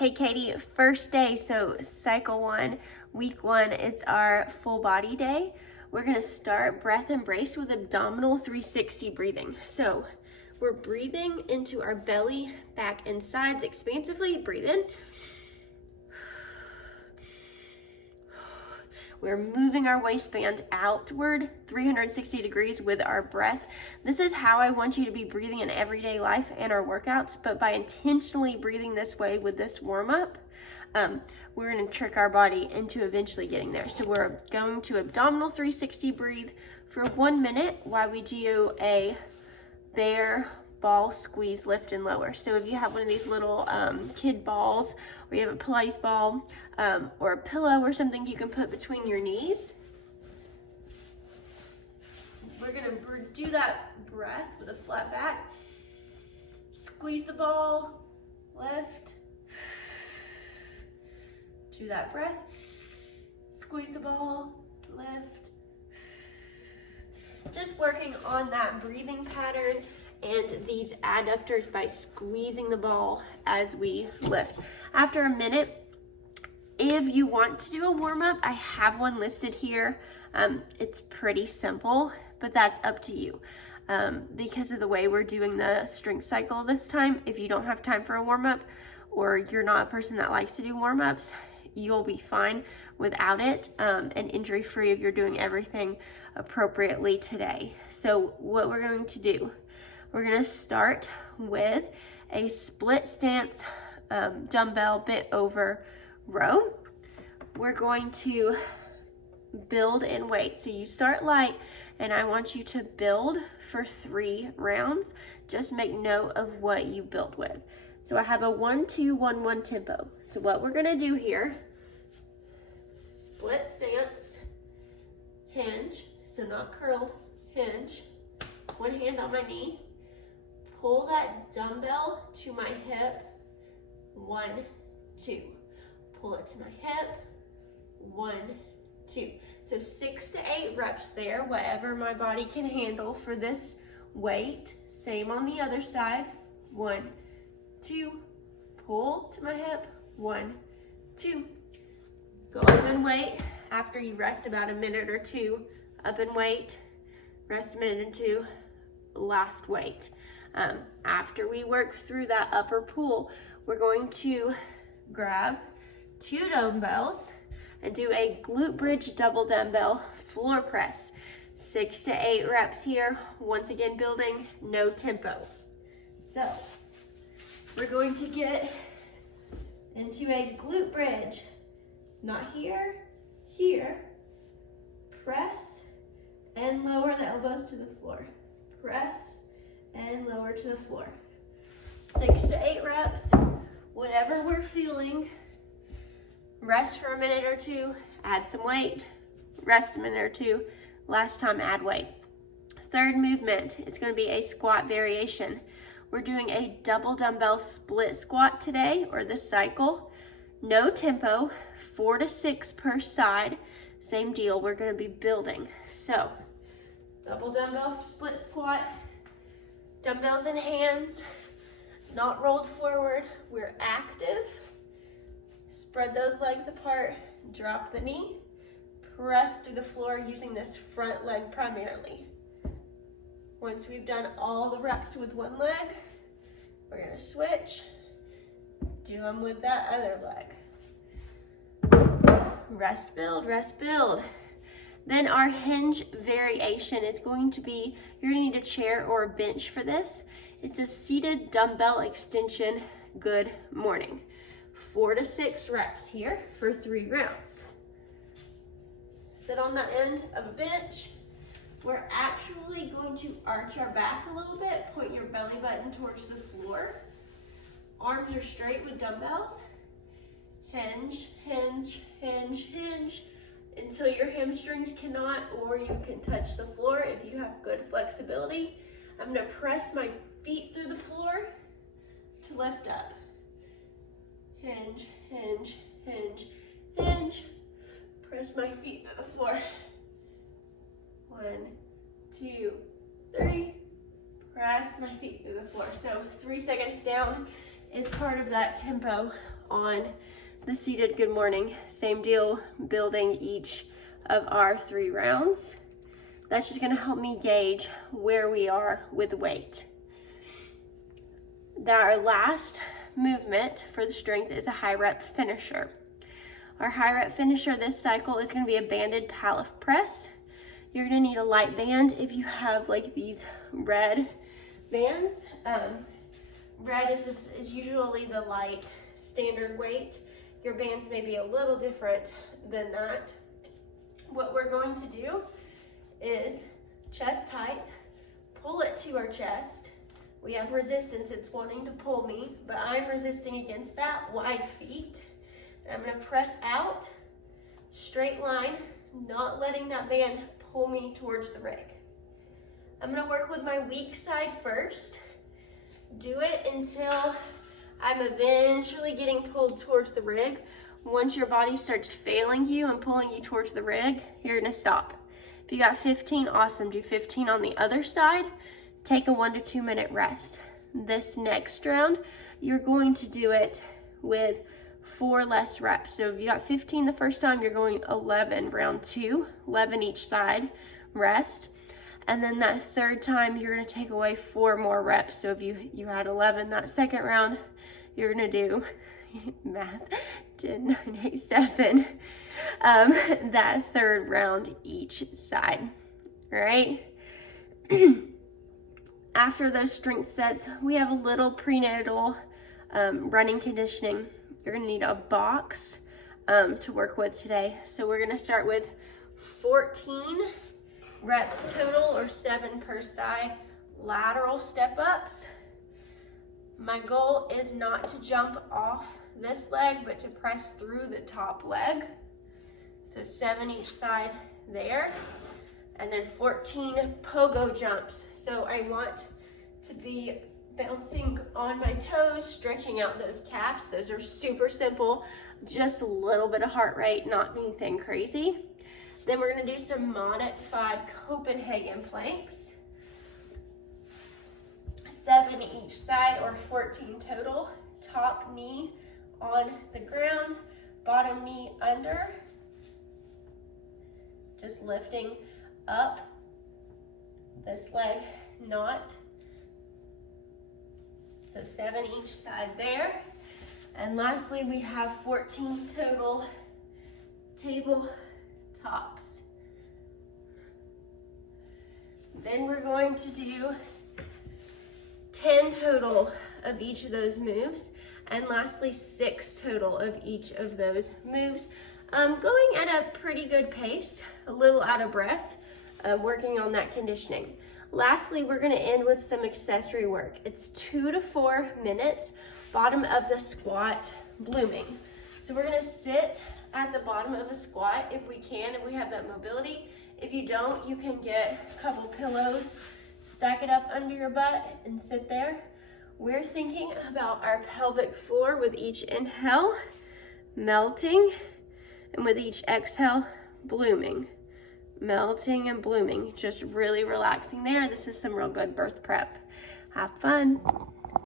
Hey Katie, first day, so cycle 1, week 1, it's our full body day. We're gonna start breath embrace with abdominal 360 breathing. So we're breathing into our belly, back and sides expansively. Breathe in. We're moving our waistband outward 360 degrees with our breath. This is how I want you to be breathing in everyday life and our workouts, but by intentionally breathing this way with this warm-up, we're gonna trick our body into eventually getting there. So we're going to abdominal 360 breathe for 1 minute while we do a bear ball squeeze, lift and lower. So if you have one of these little kid balls, or you have a Pilates ball, or a pillow or something you can put between your knees, we're gonna do that breath with a flat back. Squeeze the ball, lift. Do that breath. Squeeze the ball, lift. Just working on that breathing pattern and these adductors by squeezing the ball as we lift. After a minute, if you want to do a warm-up, I have one listed here. It's pretty simple, but that's up to you. Because of the way we're doing the strength cycle this time, if you don't have time for a warm-up or you're not a person that likes to do warm-ups, you'll be fine without it and injury-free if you're doing everything appropriately today. So what we're going to do, we're gonna start with a split stance dumbbell bent over row. We're going to build in weight. So you start light and I want you to build for 3 rounds. Just make note of what you build with. So I have a 1-2-1-1 tempo. So what we're gonna do here, split stance, hinge, so not curled, hinge, one hand on my knee, pull that dumbbell to my hip, 1, 2. Pull it to my hip, 1, 2. So 6 to 8 reps there, whatever my body can handle for this weight. Same on the other side, 1, 2. Pull to my hip, 1, 2. Go up in weight after you rest about a minute or 2. Up in weight, rest a minute or 2, last weight. After we work through that upper pull, we're going to grab 2 dumbbells and do a glute bridge double dumbbell floor press. 6 to 8 reps here. Once again, building, no tempo. So we're going to get into a glute bridge. Not here, here. Press and lower the elbows to the floor. Press and lower to the floor. 6 to 8 reps, whatever we're feeling. Rest for a minute or 2, add some weight, rest a minute or 2, last time add weight. Third movement, it's going to be a squat variation. We're doing a double dumbbell split squat today, or this cycle. No tempo, 4 to 6 per side. Same deal, we're going to be building. So, double dumbbell split squat, dumbbells in hands, not rolled forward, we're active. Spread those legs apart, drop the knee, press through the floor using this front leg primarily. Once we've done all the reps with one leg, we're gonna switch, do them with that other leg. Rest, build, rest, build. Then our hinge variation is going to be, you're gonna need a chair or a bench for this. It's a seated dumbbell extension, good morning. 4 to 6 reps here for 3 rounds. Sit on the end of a bench. We're actually going to arch our back a little bit, point your belly button towards the floor. Arms are straight with dumbbells. Hinge, hinge, hinge, hinge, until your hamstrings cannot, or you can touch the floor if you have good flexibility. I'm gonna press my feet through the floor to lift up. Hinge, hinge, hinge, hinge. Press my feet to the floor. 1, 2, 3. Press my feet through the floor. So 3 seconds down is part of that tempo on the seated good morning. Same deal, building each of our 3 rounds. That's just gonna help me gauge where we are with weight. Our last movement for the strength is a high rep finisher. Our high rep finisher this cycle is gonna be a banded Pallof press. You're gonna need a light band if you have like these red bands. Red is usually the light standard weight. Your bands may be a little different than that. What we're going to do is chest height, pull it to our chest. We have resistance, it's wanting to pull me, but I'm resisting against that, wide feet. And I'm gonna press out, straight line, not letting that band pull me towards the rig. I'm gonna work with my weak side first. Do it until I'm eventually getting pulled towards the rig. Once your body starts failing you and pulling you towards the rig, you're gonna stop. If you got 15, awesome. Do 15 on the other side. Take a 1 to 2 minute rest. This next round, you're going to do it with 4 less reps. So if you got 15 the first time, you're going 11 round 2, 11 each side, rest. And then that third time, you're gonna take away 4 more reps. So if you had 11 that second round, you're gonna do, math, 10, 9, 8, 7, that third round each side, right? After those strength sets, we have a little prenatal running conditioning. You're gonna need a box to work with today. So we're gonna start with 14 reps total, or 7 per side, lateral step ups. My goal is not to jump off this leg, but to press through the top leg. So 7 each side there. And then 14 pogo jumps. So I want to be bouncing on my toes, stretching out those calves. Those are super simple, just a little bit of heart rate, not anything crazy. Then we're gonna do some modified Copenhagen planks. 7 each side, or 14 total. Top knee on the ground, bottom knee under. Just lifting up this leg, not. So 7 each side there. And lastly, we have 14 total table tops. Then we're going to do 10 total of each of those moves. And lastly, 6 total of each of those moves. Going at a pretty good pace, a little out of breath, working on that conditioning. Lastly, we're gonna end with some accessory work. It's 2 to 4 minutes, bottom of the squat blooming. So we're gonna sit at the bottom of a squat if we can, if we have that mobility. If you don't, you can get a couple pillows, stack it up under your butt and sit there. We're thinking about our pelvic floor with each inhale, melting, and with each exhale, blooming. Melting and blooming, just really relaxing there. This is some real good birth prep. Have fun.